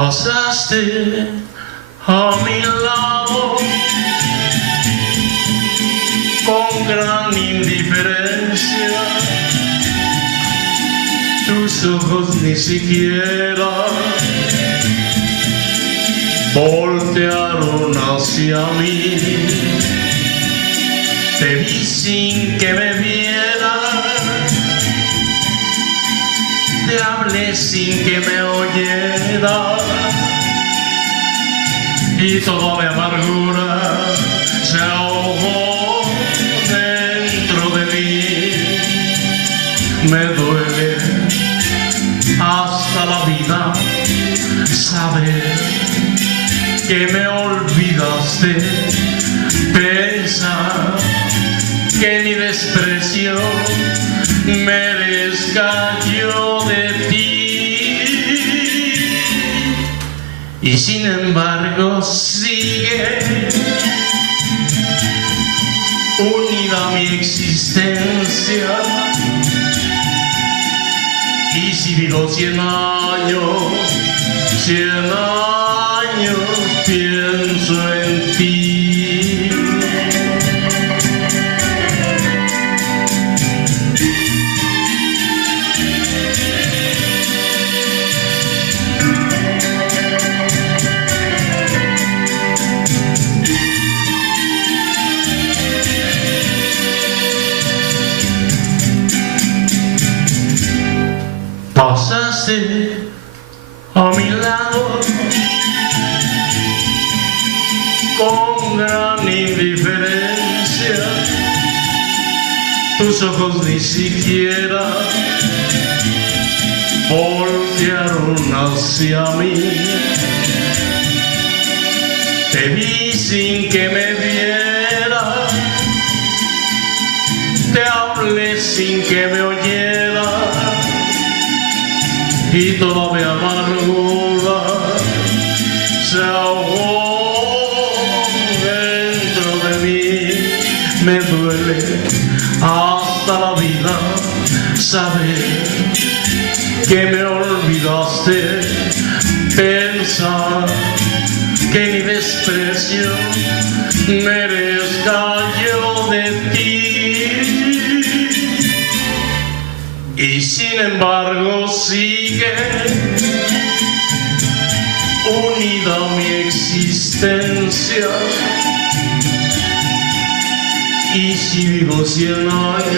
Pasaste a mi lado con gran indiferencia, tus ojos ni siquiera voltearon hacia mí. Te vi sin que me vieras, te hablé sin que me oyeras, y toda mi amargura se ahogó dentro de mí. Me duele hasta la vida saber que me olvidaste, pensar que mi desprecio merezca yo de ti. Y sin embargo sigue unida mi existencia, y si vivo 100 años, 100 años pienso en ti. Pasaste a mi lado con gran indiferencia, tus ojos ni siquiera voltearon hacia mí. Te vi sin que me vieras, te hablé sin que me oyeras, y toda mi amargura se ahogó dentro de mí. Me duele hasta la vida saber que me olvidaste, pensar que mi desprecio merezca yo de ti. Y sin embargo sigue unida mi existencia, y si vivo 100 años,